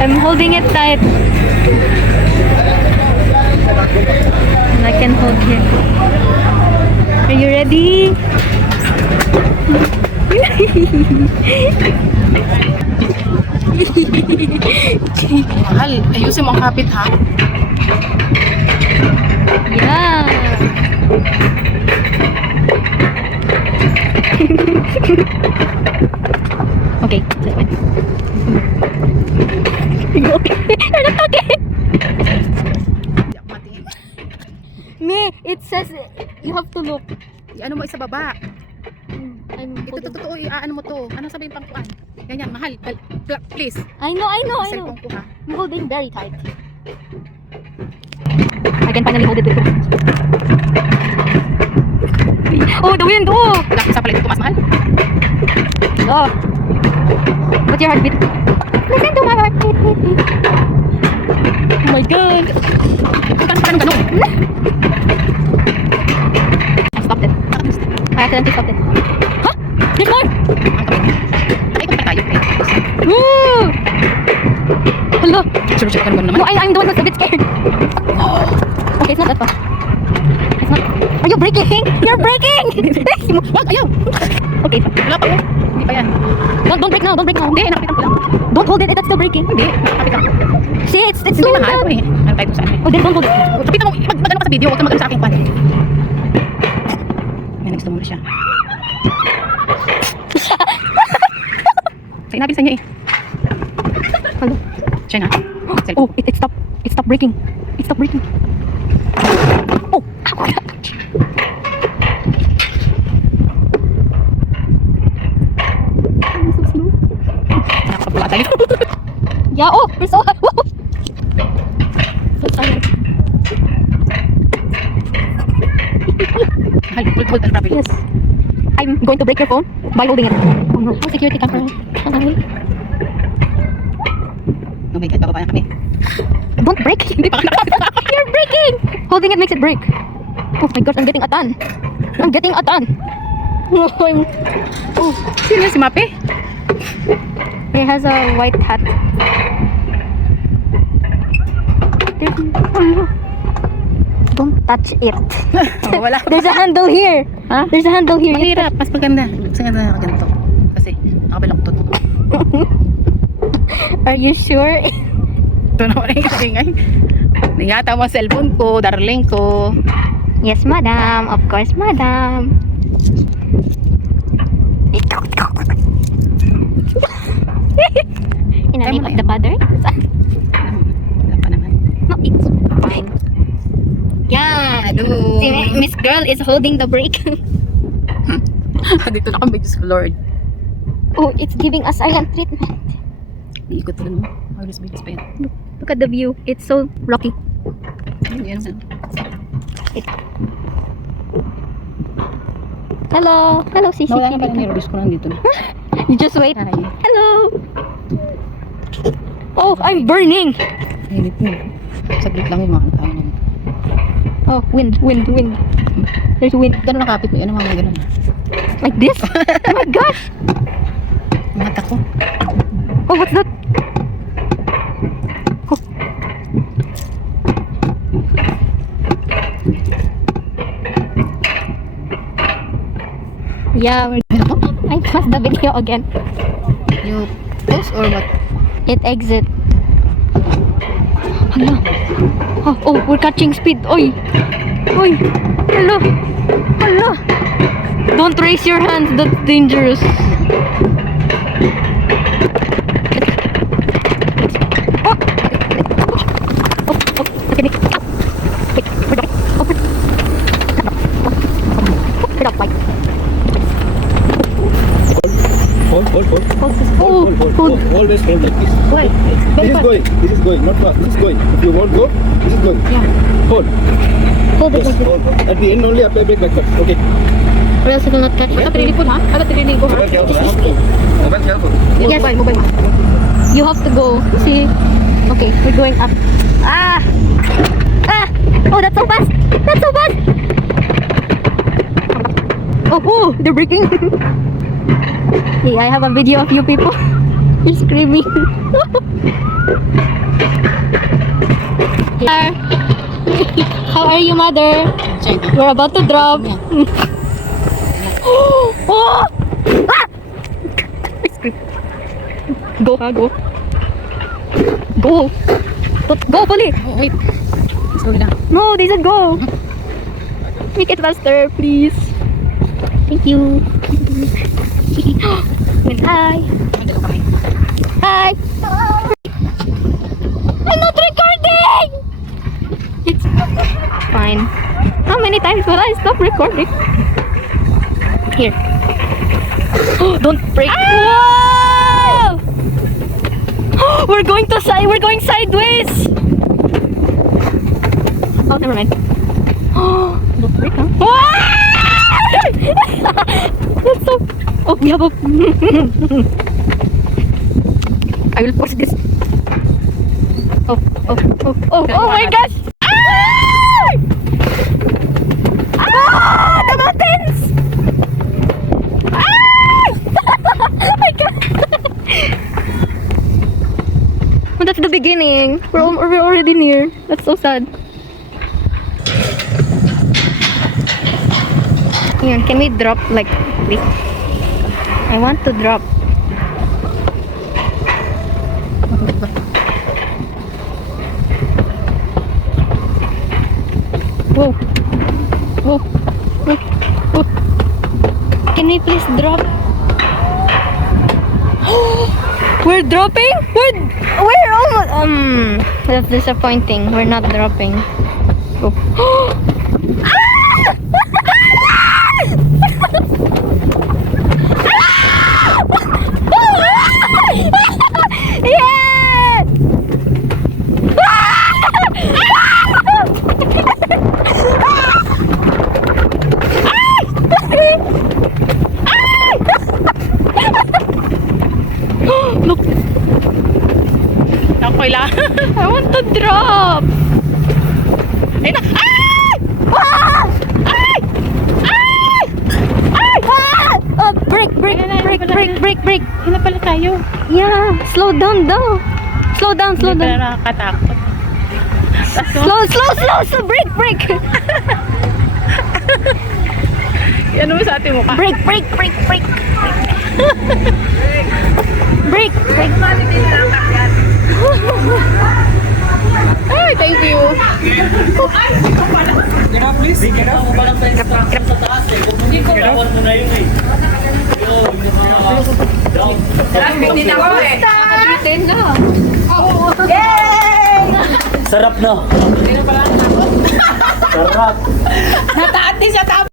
I'm holding it tight. And I can hold him. Are you ready? Mahal, ayusin mo ang kapit ha. Yeah. Okay, that's fine. Are you okay? You're not okay. Hindi ako matingin. Me, it says you have to look. Ano mo isa baba? I'm Ito holding. totoo, ano mo to? Ano sabihin pang kuan? Ganyan, mahal. Please. I know. Cellphone ko ha. I'm holding very tight. I can finally hold it with you. Oh, the wind! Oh! Wala, isa pala ito mas mahal. Oh! What's your heartbeat? Listen to my heartbeat. Oh my god! Ganun. I stopped it. I accidentally stopped it. Huh? There's more! Ay, kung tayo. Woo! Hello! Sure, ka naman naman. No, I'm the one who's a bit scared. Okay, it's not that fast. It's not. Are you breaking? You're breaking! Wag, ayaw. Okay. Wala pa oh. Hindi pa yan. Don't break now. Don't break now. Hindi, nakapitan ko lang. Don't hold it. That's still breaking. Hindi, nakapitan ko. See, it's Hindi going mahal down. ko eh. Ano tayo sa akin? Oh, then don't hold it. Kapitan mo, mag-ano ka sa video, huwag ka mag-ano sa akin kwan. Yan, next muna siya. Sa inabing sa niya eh. Hello. Siya na. Oh, it stopped. It stopped breaking. It stopped breaking. Oh. I'm so slow. Nakakapula tayo. Yeah. Oh, you're so. Whoa. So tired. Mahal, hold and rapid. Yes. I'm going to break your phone by holding it. Oh no. Oh, security camera. Oh my God, bababa na kami. Don't break. You're breaking. Holding it makes it break. Oh my gosh, I'm getting a ton. I'm getting a ton. Oh, Sino si Mape? he has a white hat. Don't touch it. Oh, wala. There's a handle here. Ha? There's a handle here. Mahirap, mas maganda. Mas maganda na ganito. Kasi, nakabalaktot. Are you sure? Ito naman yung ingay. Niyata mo ang cellphone ko, darling ko. Yes, madam. Of course, madam. In the name of the Father? Wala pa naman. No, it's fine. Yeah. Hello. Si Miss Girl is holding the brake. Dito na kami, Diyos ko, Lord. Oh, it's giving a silent treatment. Iikot ko lang mo. Bilis pa yan. Look at the view. It's so rocky. Yan. Hello. Hello, CCTV. Nawala na pala nirobis ko nandito na. You just wait. Hi. Hello. Oh, I'm burning. Init mo. Saglit lang yung mga tao naman. Oh, wind. There's wind. Gano'n nakapit mo. Ano mga gano'n? Like this? Oh my gosh. Mata ko. Oh, what's that? Oh. Yeah, I paused the video again. You post or what? It exit. Hala. Oh, we're catching speed. Oy. Hello. Don't raise your hands. That's dangerous. Okay. Wait, we're going. We're not fight. Hold. Hold. Always hold like this. Why? This is going, not fast. This is going. If you won't go, this is going. Yeah. Hold. Hold it Yes, like this. hold. At the end only apply brake like that. Okay. Or else it will not catch. Agad tinilig ko ha? Agad tinilig ko ha? Mobile careful. Mobile careful. Yes. Mobile. You have to go. See? Okay, we're going up. Ah! Oh, that's so fast! Oh, they're breaking. Hey, I have a video of you people. You're screaming. How are you, mother? We're about to drop. Oh! Ah! Go, ha, go. Go. Go, Polly. Oh, wait. Slowly lang. No, they said go. Make it faster, please. Thank you. And hi. Magdalo kami. Hi. I'm not recording. It's fine. How many times will I stop recording? Here. Don't break. Whoa! We're going to side. We're going sideways. Oh, never mind. Don't break, huh? That's so. Oh, we have a. I will push this. Oh my gosh! Ah! Ah! The mountains! Ah! Oh my god! Well, that's the beginning. We're already near. That's so sad. Yan, can we drop like this? I want to drop. Whoa. Whoa. Whoa. Whoa. Can we please drop? We're dropping? We're almost that's disappointing. We're not dropping. Oh. Yeah! Look, Ako'y lang. I want to drop. Ay, na. Ah! Ay! Ay! Ay! Ah! Oh, break. Yun na pala tayo. Yeah, slow down daw. Slow down. Hindi pala nakakatakot. Slow. Break. Ano mo sa ating mukha? Break. Ay, thank you. Get up, please. Get up. Sarap na. Sarap. Nataat din sa top.